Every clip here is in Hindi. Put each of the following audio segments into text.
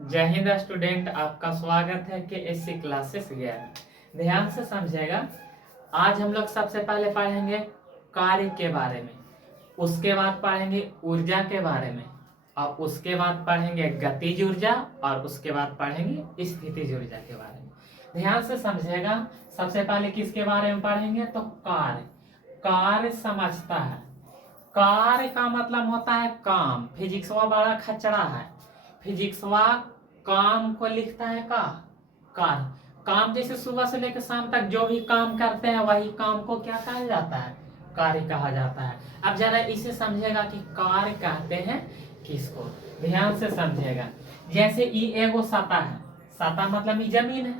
जय हिंद स्टूडेंट, आपका स्वागत है के एससी क्लासेस गया। ध्यान से समझेगा। आज हम लोग सबसे पहले पढ़ेंगे कार्य के बारे में, उसके बाद पढ़ेंगे ऊर्जा के बारे में, और उसके बाद पढ़ेंगे गतिज ऊर्जा, और उसके बाद पढ़ेंगे स्थितिज ऊर्जा के बारे में। ध्यान से समझेगा। सबसे पहले किसके बारे में पढ़ेंगे तो कार्य। कार्य समझता है। कार्य का मतलब होता है काम। फिजिक्स वा बड़ा खचड़ा है। फिजिक्स वा काम को लिखता है का कार्य। काम जैसे सुबह से लेकर शाम तक जो भी काम करते हैं वही काम को क्या कहा जाता है, कार्य कहा जाता है। अब जरा इसे समझेगा कि कार्य कहते हैं किसको। ध्यान से समझेगा। जैसे ई एगो सता है। सता मतलब ये जमीन है।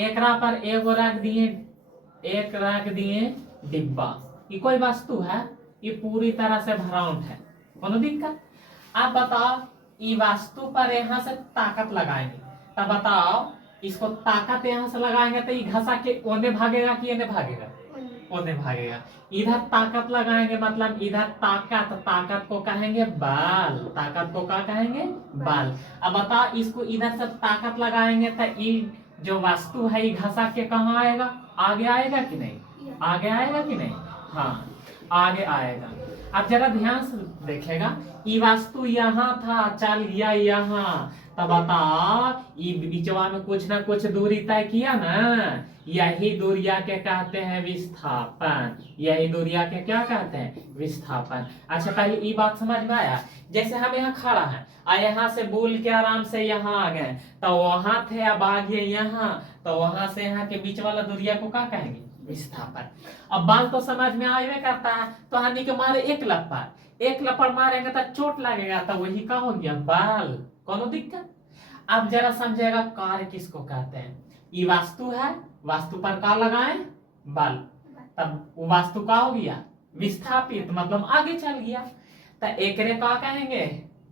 एकरा पर एगो रख दिए डिब्बा। ये कोई वस्तु है, ये पूरी तरह से भराउंट है, कोनो दिक्कत। आप बताओ, ये वास्तु पर यहाँ से ताकत लगाएंगे, तब बताओ इसको ताकत यहाँ से लगाएंगे तो ये घसा के ओने भागेगा कि एने भागेगा, ओने भागेगा। इधर ताकत लगाएंगे मतलब इधर ताकत, ताकत को कहेंगे बल, ताकत को क्या कहेंगे बल। अब बताओ इसको इधर से ताकत लगाएंगे तो ये जो वस्तु है ये घसा के कहाँ आएगा, आगे आएगा कि नहीं, आगे आएगा कि नहीं, हाँ आगे आएगा। अब जरा ध्यान से देखेगा, ये वस्तु यहाँ था, चल गया यहाँ, तब बता ये बीचवा में कुछ ना कुछ दूरी तय किया ना, यही दूरिया के कहते हैं विस्थापन। यही दूरिया के क्या कहते हैं, विस्थापन। अच्छा पहले ये बात समझ में आया। जैसे हम यहाँ खड़ा है और यहाँ से बोल के आराम से यहाँ आ गए, तो वहां थे अब आ गए यहाँ, तो वहां से यहाँ के बीच वाला दूरिया को क्या कहेंगे, विस्थापन। अब बाल तो समझ में आए करता है, तो हानि के मारे एक लपड़ मारेंगे तो चोट लगेगा, तो वही का हो गया बाल, कोनो दिक्कत। अब जरा समझेगा कार्य किसको कहते हैं। ये वास्तु है, वास्तु पर का लगाए बल, तब वो वास्तु का हो गया विस्थापित, मतलब आगे चल गया, तो एकरे का कहेंगे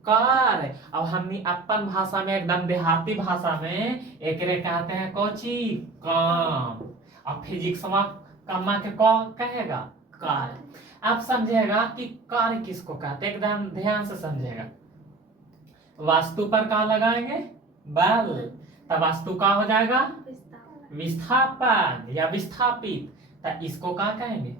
कार्य। अब हमने अपन भाषा में, एकदम देहाती भाषा में एकरे कहते हैं कौची, काम। अब फिजिक्स कमा के कौन कहेगा, कार्य। आप समझेगा कि कार्य किसको कहते हैं, एकदम ध्यान से समझेगा। वास्तु पर कहा लगाएंगे बल, तब वास्तु का हो जाएगा विस्थापन या विस्थापित, तब इसको क्या कहेंगे,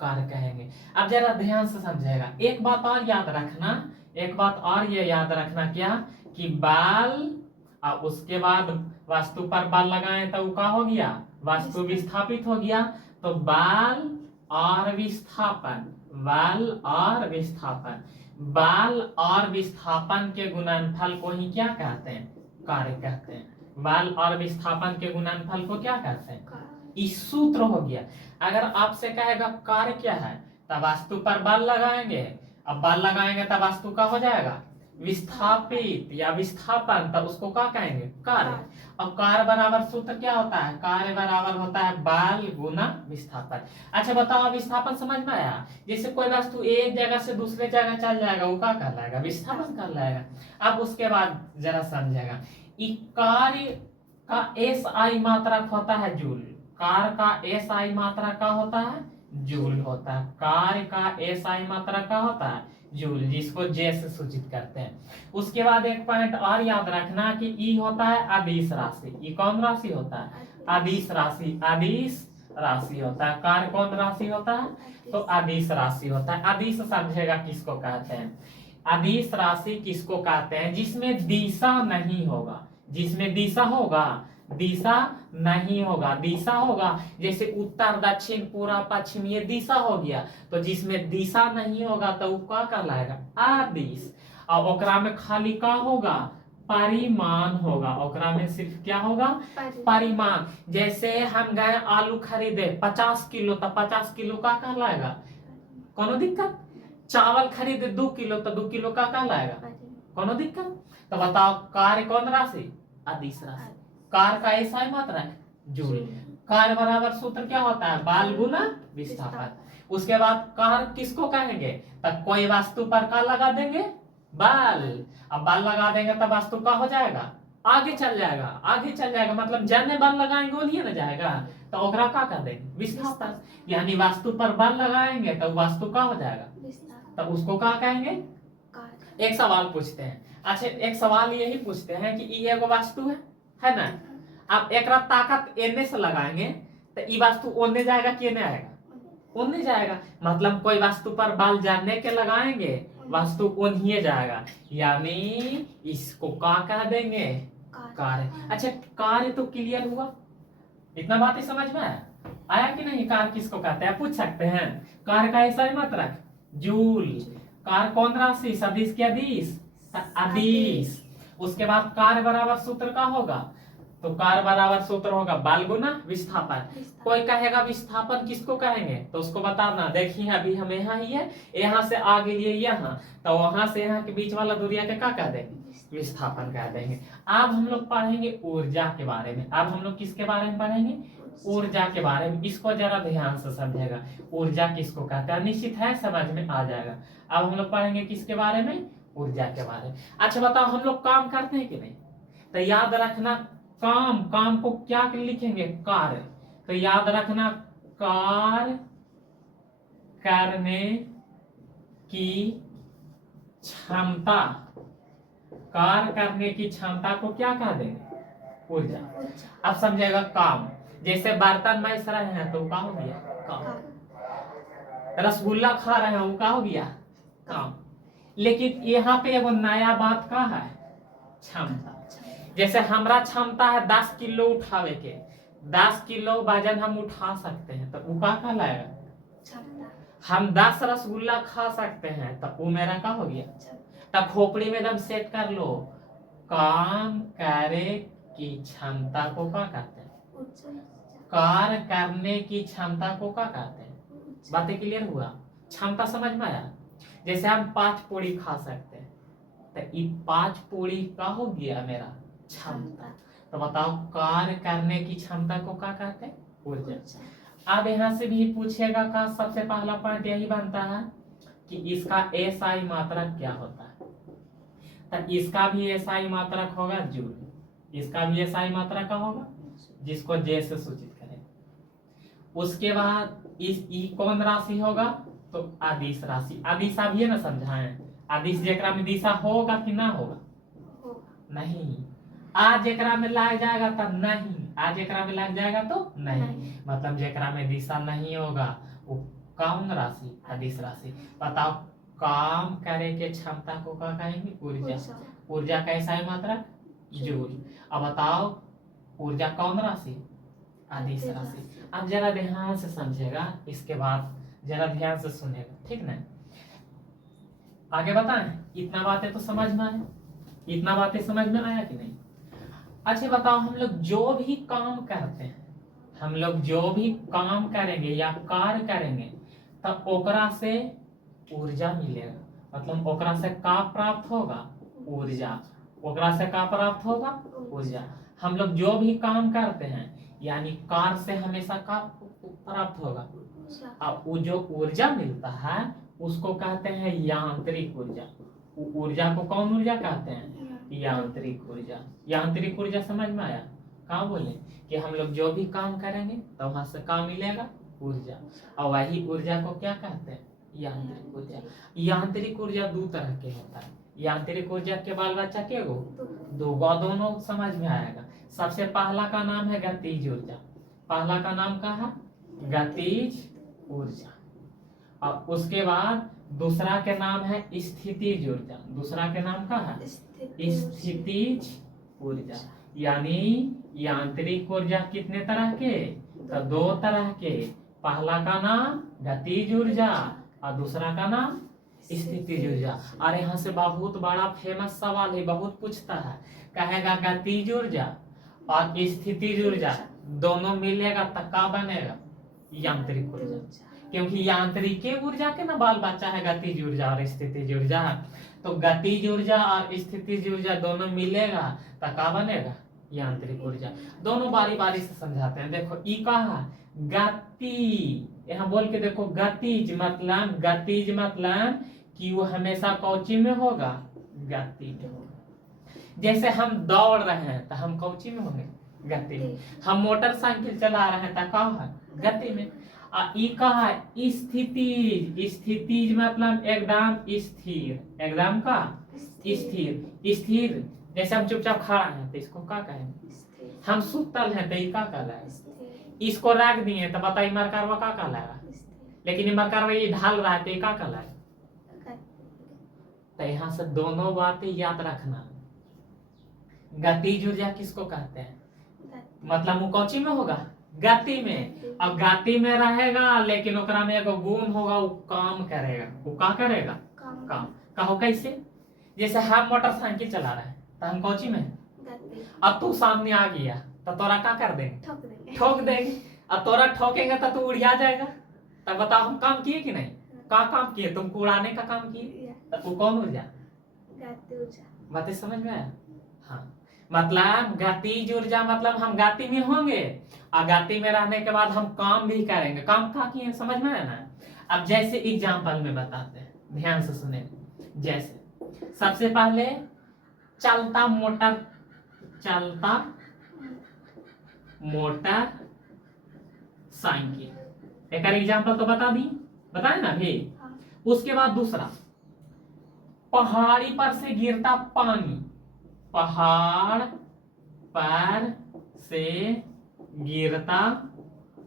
कार्य कहेंगे। अब जरा ध्यान से समझेगा। एक बात और याद रखना, एक बात और ये याद रखना, क्या कि बल और उसके बाद वास्तु पर बल लगाए तो वो का हो गया, वास्तु विस्थापित हो गया। तो बल और विस्थापन, बल और विस्थापन, बल और विस्थापन के गुणनफल को ही क्या कहते हैं, कार्य कहते हैं। बल और विस्थापन के गुणनफल को क्या कहते हैं, इस सूत्र हो गया। अगर आपसे कहेगा कार्य क्या है, तब वास्तु पर बल लगाएंगे, अब बल लगाएंगे तब वास्तु का हो जाएगा विस्थापित या विस्थापन, तब उसको क्या कहेंगे, कार्य। अब कार्य बराबर सूत्र क्या होता है, कार्य बराबर होता है बल गुना विस्थापन। अच्छा बताओ, विस्थापन समझ में आया। जैसे कोई वस्तु एक जगह से दूसरे जगह चल जाएगा, वो क्या कहलाएगा, विस्थापन कहलाएगा। अब उसके बाद जरा समझेगा, कार्य का एस आई मात्रक होता है जूल। कार्य का एस आई मात्रक का होता है जूल होता है। कार्य का एस आई मात्रक का होता है जूल, जिसको जे से सूचित करते हैं। उसके बाद एक पॉइंट और याद रखना कि ई होता है अदिश राशि। ई कौन राशि होता है, अदिश राशि, अदिश राशि होता है। कार्य कौन राशि होता है, तो अदिश राशि होता है। अदिश समझेगा किसको कहते हैं, अदिश राशि किसको कहते हैं, जिसमें दिशा नहीं होगा, जिसमें दिशा होगा, दिशा नहीं होगा, दिशा होगा जैसे उत्तर दक्षिण पूर्व पश्चिम, ये दिशा हो गया। तो जिसमें दिशा नहीं होगा तो वो क्या कहलाएगा, आदिश। और ओकरा में खाली का होगा, परिमाण होगा। ओकरा में सिर्फ क्या होगा, परिमाण। जैसे हम गए आलू खरीदे 50 किलो, तो 50 किलो का कहलाएगा, कोनो दिक्कत। चावल खरीदे 2 किलो, तो 2 किलो का कहलाएगा, कोनो दिक्कत। तो बताओ कार्य कौन राशि, अदिश राशि। कार्य का ऐसा ही मात्रा है जूल। कार्य बराबर सूत्र क्या होता है, बल गुना विस्थापन। उसके बाद कार्य किसको कहेंगे, तब कोई वस्तु पर का लगा देंगे, बल। अब बल लगा देंगे तब वस्तु का हो जाएगा, आगे चल जाएगा, आगे चल जाएगा, मतलब जन्ने बल लगाएंगे वो नहीं ना जाएगा, तो ओकरा का कर देंगे विस्थापन। यानी वस्तु पर बल लगाएंगे तो वस्तु का हो जाएगा, तब उसको क्या कहेंगे। एक सवाल पूछते हैं, अच्छा एक सवाल यही पूछते हैं कि ई एगो वास्तु है ना। अब एक ताकत एने से लगाएंगे तो ई वास्तु ओने जाएगा कि एने आएगा, ओने जाएगा। मतलब कोई वास्तु पर बाल जानने के लगाएंगे वास्तु ओनिए जाएगा, यानी इसको का कह देंगे, कार्य। अच्छा कार्य तो क्लियर हुआ, इतना बात ही समझ में आया कि नहीं। कार्य किसको कहते हैं पूछ सकते हैं। कार्य का ऐसा ही मात्रक जूल। कार्य कौन राशि, सदिश की अदिश, अदिश। उसके बाद कार्य बराबर सूत्र का होगा, तो कार्य बराबर सूत्र होगा बल गुना विस्थापन। कोई कहेगा विस्थापन किसको कहेंगे तो उसको बताना। देखिए अभी हम यहाँ ही है, यहाँ से आगे लिए यहाँ, तो वहां से यहाँ के बीच वाला दूरिया के क्या कह देंगे, विस्थापन कह देंगे। अब हम लोग पढ़ेंगे ऊर्जा के बारे में। अब हम लोग किसके बारे में पढ़ेंगे, ऊर्जा के बारे में। इसको जरा ध्यान से समझेगा, ऊर्जा किसको कहते हैं, निश्चित है समझ में आ जाएगा। अब हम लोग पढ़ेंगे किसके बारे में, ऊर्जा के बारे में। अच्छा बताओ हम लोग काम करते हैं कि नहीं, तो याद रखना काम, काम को क्या लिखेंगे, कार्य। तो याद रखना कार्य करने की क्षमता, कार्य करने की क्षमता को क्या कह देंगे, ऊर्जा। अब समझेगा काम, जैसे बर्तन मैस रहे हैं तो क्या हो गया, काम। रसगुल्ला खा रहे हैं वो क्या हो गया, काम। लेकिन यहाँ पे एगो नया बात का है, क्षमता। जैसे हमारा क्षमता है 10 किलो उठावे के, 10 किलो वजन हम उठा सकते हैं, तो वो क्या लाएगा, हम 10 रसगुल्ला खा सकते हैं, तो वो मेरा क्या हो गया। तब खोपड़ी में एकदम सेट कर लो, काम करे की क्षमता को क्या कहते हैं, कार्य करने की क्षमता को क्या कहते हैं। बातें क्लियर हुआ, क्षमता समझ में आया। जैसे हम 5 पूरी खा सकते हैं, तो ये 5 पूरी का हो गया मेरा क्षमता। तो बताओ कार्य करने की क्षमता को क्या कहते हैं, ऊर्जा। अब यहाँ से भी पूछेगा का सबसे पहला पॉइंट यही बनता है कि इसका एसआई मात्रक क्या होता है। तो इसका भी एसआई मात्रक होगा जूल, इसका भी एसआई मात्रक का होगा जिसको जे से सूचित करें। उसके बाद इस ई कौन राशि होगा, तो आदिश राशि। आदिश अभी ना समझाएं, आदिश जेकरा में दिशा होगा कि ना होगा, नहीं। आज जेकरा में लग जाएगा तब नहीं, आज जेकरा में लग जाएगा तो नहीं। मतलब जेकरा में दिशा नहीं होगा वो कौन राशि, आदिश राशि। बताओ काम करे के क्षमता को क्या कहेंगे, ऊर्जा। ऊर्जा कैसा है मात्रा, जूल। अब बताओ ऊर्जा कौन राशि, आदिश राशि। अब जरा ध्यान से समझेगा, इसके बाद जरा ध्यान से सुनेगा, ठीक ना। आगे बताएं, इतना बातें तो समझ में आया, इतना बातें समझ में आया कि नहीं। अच्छा बताओ हम लोग जो भी काम करते हैं, हम लोग जो भी काम करेंगे या कार्य करेंगे तब ओकरा से ऊर्जा मिलेगा। मतलब ओकरा से का प्राप्त होगा, ऊर्जा। ओकरा से का प्राप्त होगा, ऊर्जा। हम लोग जो भी काम करते हैं यानी कार्य से हमेशा का प्राप्त होगा, अब वो जो ऊर्जा मिलता है उसको कहते हैं यांत्रिक ऊर्जा। ऊर्जा को कौन ऊर्जा कहते हैं, यांत्रिक ऊर्जा। यांत्रिक ऊर्जा समझ में आया। कहाँ बोले कि हम लोग जो भी काम करेंगे तो वहां से काम मिलेगा, ऊर्जा। और वही ऊर्जा को क्या कहते हैं, यांत्रिक ऊर्जा। यांत्रिक ऊर्जा 2 तरह के होता है। यांत्रिक ऊर्जा के बाल बच्चा के गो, 2 दोनों समझ में आएगा। सबसे पहला का नाम है गतिज ऊर्जा। पहला का नाम क्या है, गतिज ऊर्जा। और उसके बाद दूसरा के नाम है स्थितिज ऊर्जा। दूसरा के नाम का है स्थितिज ऊर्जा। यानी यांत्रिक ऊर्जा कितने तरह के, तो 2 तरह के। पहला का नाम गतिज ऊर्जा और दूसरा का नाम स्थितिज ऊर्जा। और यहाँ से बहुत बड़ा फेमस सवाल है, बहुत पूछता है, कहेगा गतिज ऊर्जा और स्थितिज ऊर्जा दोनों मिलेगा तो क्या बनेगा, यांत्रिक ऊर्जा। क्योंकि यांत्रिक ऊर्जा के ना बाल बच्चा है गतिज ऊर्जा और स्थितिज ऊर्जा। तो गतिज ऊर्जा और स्थितिज ऊर्जा दोनों मिलेगा तो क्या बनेगा, यांत्रिक ऊर्जा। दोनों बारी बारी से समझाते हैं। देखो ई कहा गति, यहाँ बोल के देखो गतिज मतलब, गतिज मतलब कि वो हमेशा कौची में होगा, गति में होगा। जैसे हम दौड़ रहे हैं तो हम कौची में होंगे, गति में। हम मोटरसाइकिल चला रहे हैं तो क्या है, गति में। ई कहा स्थितिज, स्थितिज मतलब एकदम स्थिर, एकदम का स्थिर। स्थिर जैसे हम चुपचाप खड़ा हैं तो इसको क्या कहेंगे? हम सुतल हैं तो ये क्या कहलाएगा? इसको रख दिए तो बताइए मरकारवा क्या कहलाएगा? लेकिन ये मरकारवा ये ढाल रहा है तो ये क्या कहलाएगा? तो यहाँ से दोनों बातें याद रखना। गतिज ऊर्जा किसको कहते हैं? मतलब वो कौची में होगा? गति में। अब गति में रहेगा लेकिन ओकरा में एगो गुण होगा, वो काम करेगा। वो क्या करेगा? काम। कहो कैसे? जैसे हम मोटरसाइकिल चला रहे हैं तो हम कौची में? अब तू सामने आ गया तो तोरा क्या कर देंगे? ठोक देंगे। अब तोरा ठोकेंगे तो तू उड़िया जाएगा। तब बताओ हम काम किए कि नहीं? क्या काम किए? तुमको उड़ाने का काम किए। तो वो कौन ऊर्जा? बातें समझ में आया? हाँ, मतलब गतिज ऊर्जा मतलब हम गति में होंगे और गति में रहने के बाद हम काम भी करेंगे। काम क्या किए समझ में आया ना? अब जैसे एग्जांपल में बताते हैं, ध्यान से सुने। जैसे सबसे पहले चलता मोटर साइकिल, एक एग्जांपल तो बता दी, बताए ना भी। उसके बाद दूसरा पहाड़ी पर से गिरता पानी। पहाड़ पर से गिरता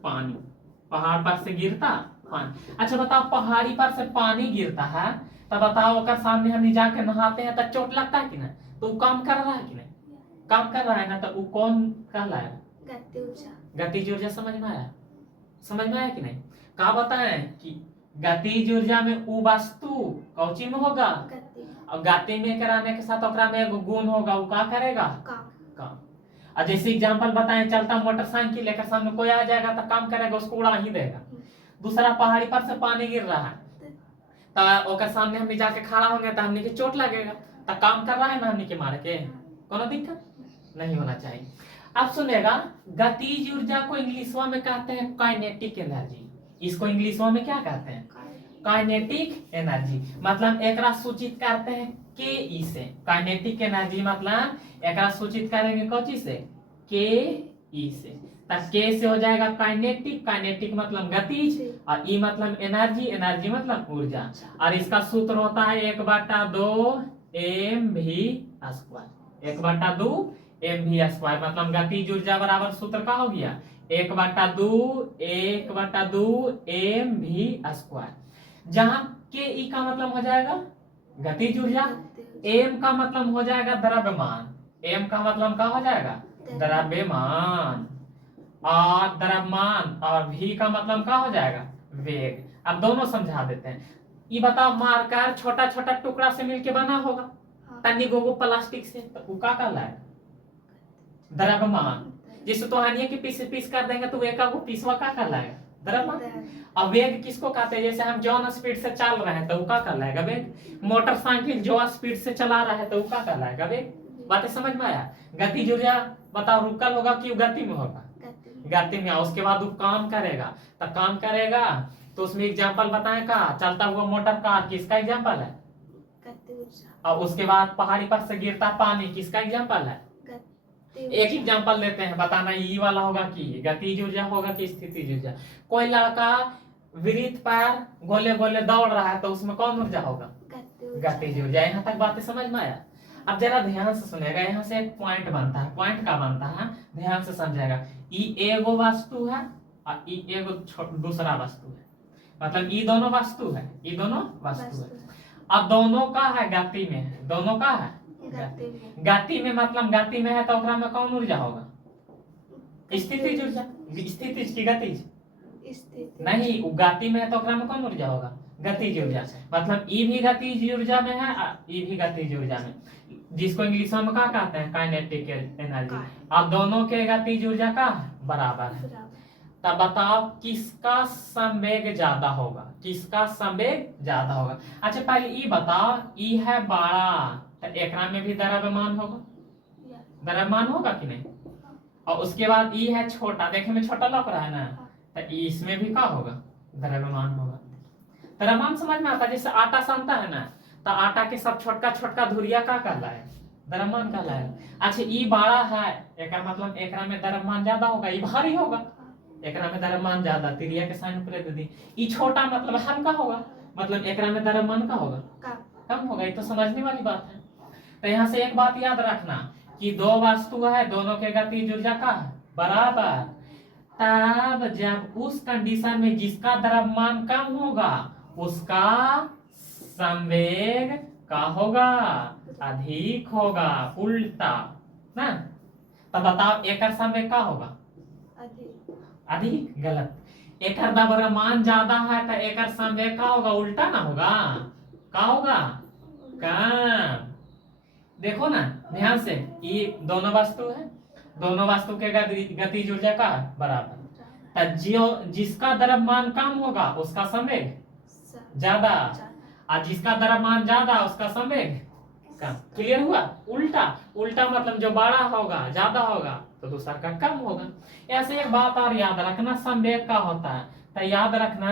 पानी। पहाड़ पर से गिरता पानी। अच्छा बताओ, पहाड़ी पर से पानी गिरता है तो बताओ अगर सामने हम जाके नहाते हैं तो चोट लगता है कि नहीं? तो वो काम कर रहा है कि नहीं? काम कर रहा है ना, तो वो कौन कहलाएगा? गतिज ऊर्जा। समझ में आया? समझ में आया कि नहीं? कहा बताएं कि गतिज ऊर्जा में वो वस्तु कौची में होगा? और गति में कराने के साथ ओकरा में एगो गुण होगा, वो क्या करेगा? काम। और जैसे एग्जांपल बताएं, चलता मोटरसाइकिल लेकर सामने कोई आ जाएगा तो काम करेगा, उसको उड़ा ही देगा। दूसरा पहाड़ी पर से पानी गिर रहा है तो ओकर सामने हम जाके खड़ा होंगे तो हमने के चोट लगेगा। तो काम कर रहा है ना हमने के मारे के, कोनो दिक्कत नहीं होना चाहिए। अब सुनेगा, गतिज ऊर्जा को इंग्लिशवा में कहते हैं काइनेटिक एनर्जी। इसको इंग्लिशवा में क्या कहते हैं? Kinetic energy. मतलब एकरा सूचित करते हैं के ई से। काइनेटिक एनर्जी मतलब एकरा सूचित करेंगे कौची से? के ई से। तब के से हो जाएगा काइनेटिक। काइनेटिक मतलब गतिज और ई मतलब एनर्जी। एनर्जी मतलब ऊर्जा। और इसका सूत्र होता है 1/2 mv²। 1/2 mv²। मतलब गतिज ऊर्जा बराबर सूत्र का हो गया 1/2 mv²। जहां के ई का मतलब हो जाएगा गतिज ऊर्जा, एम का मतलब हो जाएगा द्रव्यमान। एम का मतलब क्या हो जाएगा? द्रव्यमान। और द्रव्यमान और भी का मतलब क्या हो जाएगा? वेग। अब दोनों समझा देते हैं। ये बताओ, मार्कर छोटा छोटा टुकड़ा से मिलके बना होगा तन्नी गोगो प्लास्टिक से, तो वो क्या कहलाएगा? द्रव्यमान। जिससे तो हानिया की पीस कर देंगे तो एक पीसवा क्या कहलाएगा? द्रव्यमान। अब वेग किसको कहते हैं? जैसे हम जो स्पीड से चल रहे हैं तो वो क्या कहलाएगा? वेग। मोटरसाइकिल जो स्पीड से चला रहा है तो वो क्या कहलाएगा? वेग। बातें समझ में आया? गतिज ऊर्जा बताओ रुकल होगा कि गति में होगा? गति में। उसके बाद वो काम करेगा। तो काम करेगा तो उसमें एग्जांपल बताएं का चलता हुआ मोटर कार किसका एग्जांपल है? और उसके बाद पहाड़ी पर से गिरता पानी किसका एग्जांपल है? एक एग्जांपल लेते हैं, बताना ई वाला होगा कि गतिज ऊर्जा होगा कि स्थितिज ऊर्जा। कोई लड़का वृत्त पर गोले गोले दौड़ रहा है तो उसमें कौन ऊर्जा होगा? गतिज ऊर्जा। यहाँ तक बातें समझ में आया? अब जरा ध्यान से सुनेगा, यहाँ से एक पॉइंट बनता है। पॉइंट का बनता है, ध्यान से समझेगा। ई एगो वस्तु है और ई एगो दूसरा वस्तु है। मतलब ई दोनों वस्तु है, ई दोनों वस्तु है। अब दोनों का है गति में है। दोनों का है गति में। मतलब गति में है तो ओकरा में कौन ऊर्जा होगा? स्थितिज ऊर्जा। स्थितिज की गतिज नहीं, गति में है तो ओकरा में कौन ऊर्जा होगा? गतिज ऊर्जा। मतलब ई भी गतिज ऊर्जा में है और ई भी गतिज ऊर्जा में, जिसको इंग्लिश में क्या कहते हैं? Kinetic energy. अब दोनों के गतिज ऊर्जा का बराबर है। तब बताओ किसका संवेग ज्यादा होगा? किसका संवेग ज्यादा होगा? अच्छा पहले ई बताओ, ई है बड़ा तो एकरा में भी द्रव्यमान होगा? द्रव्यमान होगा कि नहीं? और उसके बाद ई है छोटा, देखे में छोटा लग रहा है ना, तो इसमें भी क्या होगा? द्रव्यमान होगा। द्रव्यमान समझ में आता है? जैसे आटा सानता है ना तो आटा के सब छोटका छोटका धुरिया का कहलाए? द्रव्यमान कहलाए। अच्छा ई बड़ा है, एकरा मतलब एकरा में द्रव्यमान ज्यादा होगा, ई भारी होगा, एकरा में द्रव्यमान ज्यादा, तिरिया के साइन पर दे दी। ई छोटा मतलब हल्का होगा, मतलब एकरा में द्रव्यमान का होगा? कम होगा। ये तो समझने वाली बात है। तो यहाँ से एक बात याद रखना कि दो वस्तु है, दोनों के गतिज ऊर्जा का बराबर। तब जब उस कंडीशन में जिसका द्रव्यमान कम होगा उसका संवेग का होगा अधिक होगा, उल्टा ना। तो बताओ एक संवेग का होगा अधिक, गलत। एक द्रव्यमान ज्यादा है तो एक संवेग का होगा उल्टा ना होगा, का होगा कम। देखो ना ध्यान से, ये दोनों वस्तु है, दोनों वस्तु के गतिज ऊर्जा का बराबर। जिसका द्रव्यमान कम होगा उसका संवेग ज्यादा, और जिसका द्रव्यमान ज्यादा उसका संवेग कम। क्लियर हुआ? उल्टा, उल्टा मतलब जो बड़ा होगा ज्यादा होगा तो दूसरा का कम होगा। ऐसे एक बात और याद रखना, संवेग का होता है तो याद रखना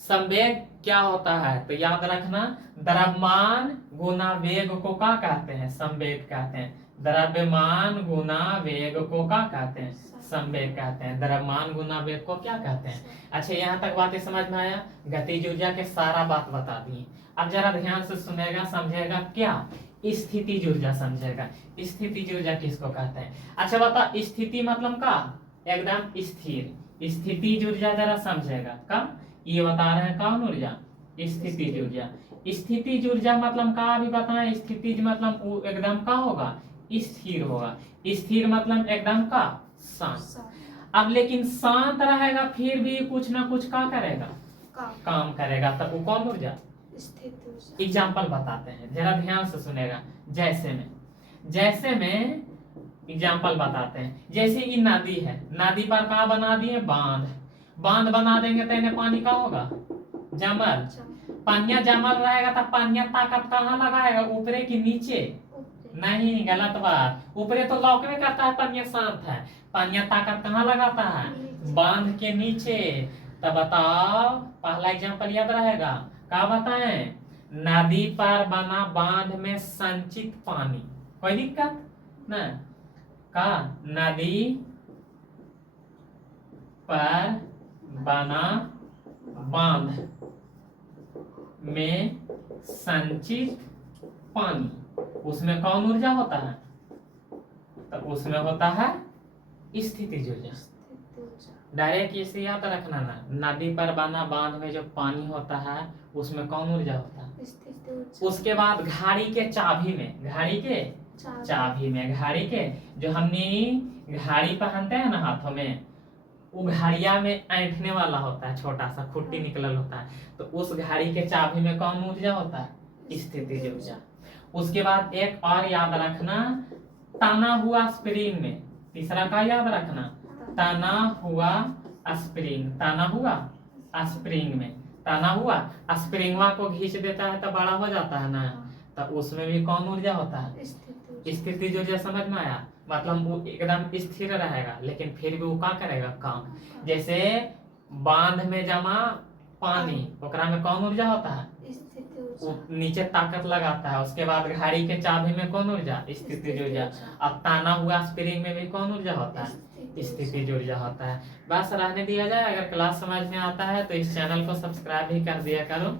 संवेग क्या होता है, तो याद रखना द्रव्यमान गुना वेग को क्या कहते हैं, संवेग कहते हैं। द्रव्यमान गुना वेग को क्या कहते हैं, संवेग कहते हैं। द्रव्यमान गुना वेग को क्या कहते हैं। अच्छा यहाँ तक बातें समझ में आया, गतिज ऊर्जा के सारा बात बता दी। अब जरा ध्यान से सुनेगा, समझेगा क्या, स्थितिज ऊर्जा समझेगा। स्थितिज ऊर्जा किसको कहते हैं। अच्छा बता, स्थिति मतलब का एकदम स्थिर। स्थितिज ऊर्जा जरा समझेगा का, ये बता रहे हैं कौन ऊर्जा, स्थितिज ऊर्जा। स्थितिज ऊर्जा मतलब का अभी बताएं। स्थितिज मतलब एकदम का होगा, स्थिर होगा। स्थिर मतलब एकदम का शांत। अब लेकिन शांत रहेगा फिर भी कुछ ना कुछ का करेगा, काम करेगा, तब वो कौन ऊर्जा, एग्जाम्पल बताते हैं, जरा ध्यान से सुनेगा। जैसे में एग्जाम्पल बताते हैं। जैसे ये नदी है, नदी पर का बना दिए, बांध। बांध बना देंगे तो इन्हें पानी का होगा, जमल। पानिया जमल रहेगा तो पानिया ताकत कहाँ लगाएगा, ऊपरे की नीचे, नहीं गलत बात। ऊपरे तो लौकने करता है, पानिया शांत है। पानिया ताकत कहाँ लगाता है, बांध के नीचे। तब बताओ पहला एग्जाम्पल याद रहेगा, क्या बताएं, नदी पर बना बांध में संचित पानी, कोई दिक्कत ना का, नदी पर बना बांध में संचित पानी, उसमें कौन ऊर्जा होता है, तो उसमें होता है स्थितिज ऊर्जा। डायरेक्ट इसे याद रखना ना, नदी पर बना बांध में जो पानी होता है उसमें कौन ऊर्जा होता है। उसके बाद घाड़ी के चाबी में, घाड़ी के चाबी में, घाड़ी के जो हमने घाड़ी पहनते हैं ना हाथों में, वो घड़िया में ऐंठने वाला होता है, छोटा सा खुट्टी निकलल होता है, तो उस घड़ी के चाबी में कौन ऊर्जा होता है, स्थितिज ऊर्जा। उसके बाद एक और याद रखना, तना हुआ स्प्रिंग में, तीसरा का याद रखना, तना हुआ स्प्रिंग, तना हुआ स्प्रिंग में, तना हुआ स्प्रिंगवा को खींच देता है तो बड़ा हो जाता है ना, तो उसमें भी कौन ऊर्जा होता है, स्थितिज ऊर्जा। समझ में आया, मतलब वो एकदम स्थिर रहेगा लेकिन फिर भी वो क्या करेगा, काम। जैसे बांध में जमा पानी, ओकरा में कौन ऊर्जा होता है, नीचे ताकत लगाता है। उसके बाद घड़ी के चाबी में कौन ऊर्जा, स्थितिज ऊर्जा। अब ताना हुआ स्प्रिंग में भी कौन ऊर्जा होता है, स्थितिज ऊर्जा होता है। बस रहने दिया जाए। अगर क्लास समझ में आता है तो इस चैनल को सब्सक्राइब भी कर दिया करो।